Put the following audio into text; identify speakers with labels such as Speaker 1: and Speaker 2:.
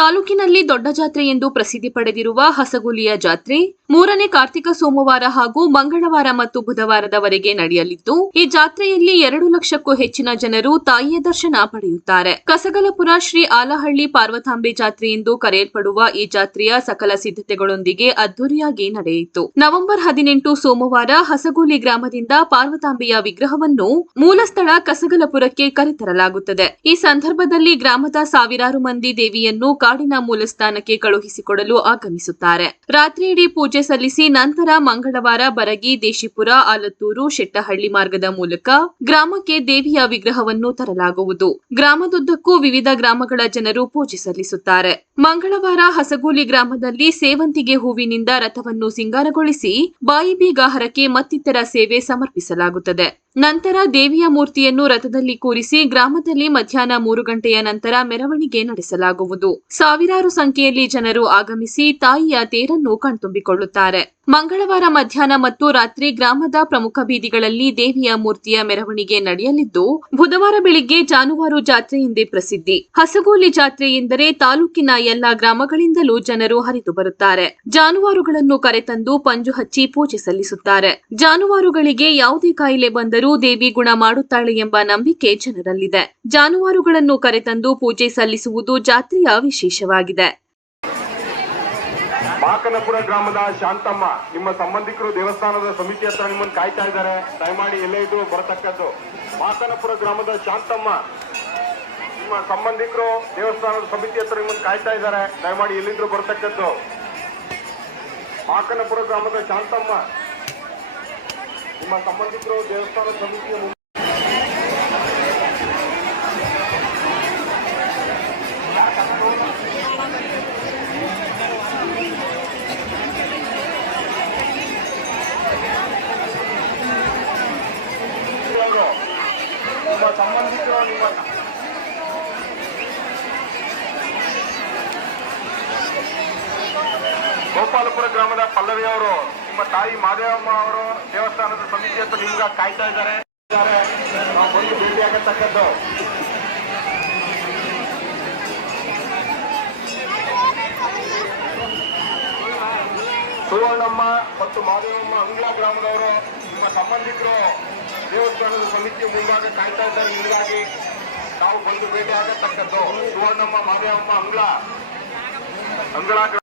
Speaker 1: ತಾಲೂಕಿನಲ್ಲಿ ದೊಡ್ಡ ಜಾತ್ರೆ ಎಂದು ಪ್ರಸಿದ್ಧಿ ಪಡೆದಿರುವ ಹಸಗುಲಿಯ ಜಾತ್ರೆ ಮೂರನೇ ಕಾರ್ತಿಕ ಸೋಮವಾರ ಹಾಗೂ ಮಂಗಳವಾರ ಮತ್ತು ಬುಧವಾರದವರೆಗೆ ನಡೆಯಲಿದ್ದು, ಈ ಜಾತ್ರೆಯಲ್ಲಿ ಎರಡು ಲಕ್ಷಕ್ಕೂ ಹೆಚ್ಚಿನ ಜನರು ತಾಯಿಯ ದರ್ಶನ ಪಡೆಯುತ್ತಾರೆ. ಕಸಗಲಪುರ ಶ್ರೀ ಆಲಹಳ್ಳಿ ಪಾರ್ವತಾಂಬೆ ಜಾತ್ರೆ ಎಂದು ಕರೆಯಲ್ಪಡುವ ಈ ಜಾತ್ರೆಯ ಸಕಲ ಸಿದ್ಧತೆಗಳೊಂದಿಗೆ ಅದ್ದೂರಿಯಾಗಿ ನಡೆಯಿತು. ನವೆಂಬರ್ ಹದಿನೆಂಟು ಸೋಮವಾರ ಹಸಗುಲಿ ಗ್ರಾಮದಿಂದ ಪಾರ್ವತಾಂಬೆಯ ವಿಗ್ರಹವನ್ನು ಮೂಲ ಸ್ಥಳ ಕಸಗಲಪುರಕ್ಕೆ ಕರೆತರಲಾಗುತ್ತದೆ. ಈ ಸಂದರ್ಭದಲ್ಲಿ ಗ್ರಾಮದ ಸಾವಿರಾರು ಮಂದಿ ದೇವಿಯನ್ನು ಕಾಡಿನ ಮೂಲಸ್ಥಾನಕ್ಕೆ ಕಳುಹಿಸಿಕೊಡಲು ಆಗಮಿಸುತ್ತಾರೆ. ರಾತ್ರಿಯಿಡೀ ಪೂಜೆ ಸಲ್ಲಿಸಿ ನಂತರ ಮಂಗಳವಾರ ಬರಗಿ ದೇಶಿಪುರ, ಆಲತ್ತೂರು, ಶೆಟ್ಟಹಳ್ಳಿ ಮಾರ್ಗದ ಮೂಲಕ ಗ್ರಾಮಕ್ಕೆ ದೇವಿಯ ವಿಗ್ರಹವನ್ನು ತರಲಾಗುವುದು. ಗ್ರಾಮದುದ್ದಕ್ಕೂ ವಿವಿಧ ಗ್ರಾಮಗಳ ಜನರು ಪೂಜೆ ಸಲ್ಲಿಸುತ್ತಾರೆ. ಮಂಗಳವಾರ ಹಸಗೂಲಿ ಗ್ರಾಮದಲ್ಲಿ ಸೇವಂತಿಗೆ ಹೂವಿನಿಂದ ರಥವನ್ನು ಸಿಂಗಾರಗೊಳಿಸಿ ಬಾಯಿ ಬೀಗ ಹರಕೆ ಮತ್ತಿತರ ಸೇವೆ ಸಮರ್ಪಿಸಲಾಗುತ್ತದೆ. ನಂತರ ದೇವಿಯ ಮೂರ್ತಿಯನ್ನು ರಥದಲ್ಲಿ ಕೂರಿಸಿ ಗ್ರಾಮದಲ್ಲಿ ಮಧ್ಯಾಹ್ನ ಮೂರು ಗಂಟೆಯ ನಂತರ ಮೆರವಣಿಗೆ ನಡೆಸಲಾಗುವುದು. ಸಾವಿರಾರು ಸಂಖ್ಯೆಯಲ್ಲಿ ಜನರು ಆಗಮಿಸಿ ತಾಯಿಯ ತೇರನ್ನು ಕಣ್ತುಂಬಿಕೊಳ್ಳುತ್ತಾರೆ. ಮಂಗಳವಾರ ಮಧ್ಯಾಹ್ನ ಮತ್ತು ರಾತ್ರಿ ಗ್ರಾಮದ ಪ್ರಮುಖ ಬೀದಿಗಳಲ್ಲಿ ದೇವಿಯ ಮೂರ್ತಿಯ ಮೆರವಣಿಗೆ ನಡೆಯಲಿದ್ದು, ಬುಧವಾರ ಬೆಳಿಗ್ಗೆ ಜಾನುವಾರು ಜಾತ್ರೆ ಎಂದೇ ಪ್ರಸಿದ್ಧಿ. ಹಸಗೋಲಿ ಜಾತ್ರೆ ಎಂದರೆ ತಾಲೂಕಿನ ಎಲ್ಲಾ ಗ್ರಾಮಗಳಿಂದಲೂ ಜನರು ಹರಿದು ಬರುತ್ತಾರೆ. ಜಾನುವಾರುಗಳನ್ನು ಕರೆತಂದು ಪಂಜು ಹಚ್ಚಿ ಪೂಜೆ ಸಲ್ಲಿಸುತ್ತಾರೆ. ಜಾನುವಾರುಗಳಿಗೆ ಯಾವುದೇ ಕಾಯಿಲೆ ಬಂದರೂ ದೇವಿ ಗುಣ ಮಾಡುತ್ತಾಳೆ ಎಂಬ ನಂಬಿಕೆ ಜನರಲ್ಲಿದೆ. ಜಾನುವಾರುಗಳನ್ನು ಕರೆತಂದು ಪೂಜೆ ಸಲ್ಲಿಸುವುದು ಜಾತ್ರೆಯ ವಿಶೇಷವಾಗಿದೆ.
Speaker 2: ಮಾಕನಪುರ ಗ್ರಾಮದ ಶಾಂತಮ್ಮ, ನಿಮ್ಮ ಸಂಬಂಧಿಕರು ದೇವಸ್ಥಾನದ ಸಮಿತಿ ಹತ್ರ ನಿಮ್ಮನ್ನು ಕಾಯ್ತಾ ಇದ್ದಾರೆ. ದಯಮಾಡಿ ಎಲ್ಲೇ ಇದ್ರು ಬರತಕ್ಕದ್ದು. ಮಾಕನಪುರ ಗ್ರಾಮದ ಶಾಂತಮ್ಮ, ನಿಮ್ಮ ಸಂಬಂಧಿಕರು ದೇವಸ್ಥಾನದ ಸಮಿತಿ ಹತ್ರ ನಿಮ್ಮನ್ನು ಕಾಯ್ತಾ ಇದ್ದಾರೆ. ದಯಮಾಡಿ ಎಲ್ಲಿದ್ರು ಬರತಕ್ಕದ್ದು. ಮಾಕನಪುರ ಗ್ರಾಮದ ಶಾಂತಮ್ಮ ನಿಮ್ಮ ಸಂಬಂಧಿಕರು ದೇವಸ್ಥಾನ ಸಮಿತಿಯ ನಿಮ್ಮ ಸಂಬಂಧಿಕರು ಗೋಪಾಲಪುರ ಗ್ರಾಮದ ಪಲ್ಲವಿ ಅವರು ನಿಮ್ಮ ತಾಯಿ ಮಾದೇವಮ್ಮ ಅವರು ದೇವಸ್ಥಾನದ ಸಮಿತಿ ಅಂತ ನಿಮ್ಗ ಕಾಯ್ತಾ ಇದ್ದಾರೆ. ನಾವು ಬಂದು ಭೇಟಿಯಾಗತಕ್ಕದ್ದು ಸುವರ್ಣಮ್ಮ ಮತ್ತು ಮಾದೇವಮ್ಮ ಅಂಗ್ಲಾ ಗ್ರಾಮದವರು ನಿಮ್ಮ ಸಂಬಂಧಿಕರು ದೇವಸ್ಥಾನದ ಸಮಿತಿ ಮುಂಭಾಗ ಕಾಯ್ತಾ ಇದ್ದಾರೆ. ಹೀಗಾಗಿ ನಾವು ಬಂದು ಭೇಟಿ ಆಗತಕ್ಕದ್ದು ಸುವರ್ಣಮ್ಮ, ಮಾದೇವಮ್ಮ, ಅಂಗ್ಲಾ. ಅಂಗಳ